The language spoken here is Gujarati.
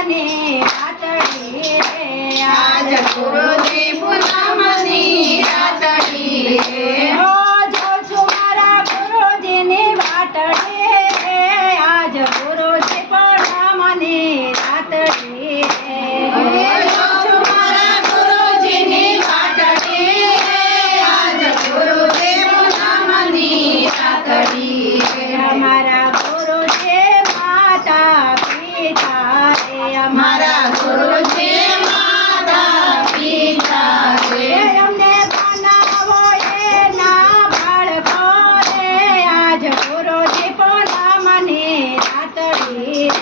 પૂનમની રાતડી રે આજ ગુરુજી પૂનમની રાતડી રે જોઉં છું મારા ગુરુજીની વાટડી રે આજ ગુરુજી પૂનમની રાતડી રે જોઉં છું મારા ગુરુજીની વાટડી રે આજ ગુરુજી પૂનમની રાતડી રે અમારા ગુરુજી માતા પિતા રે મારા ગુરુજી માતા પિતા રે અમને બનાવો એના બાળકો રે આજ ગુરુજી પૂનમની રાતડી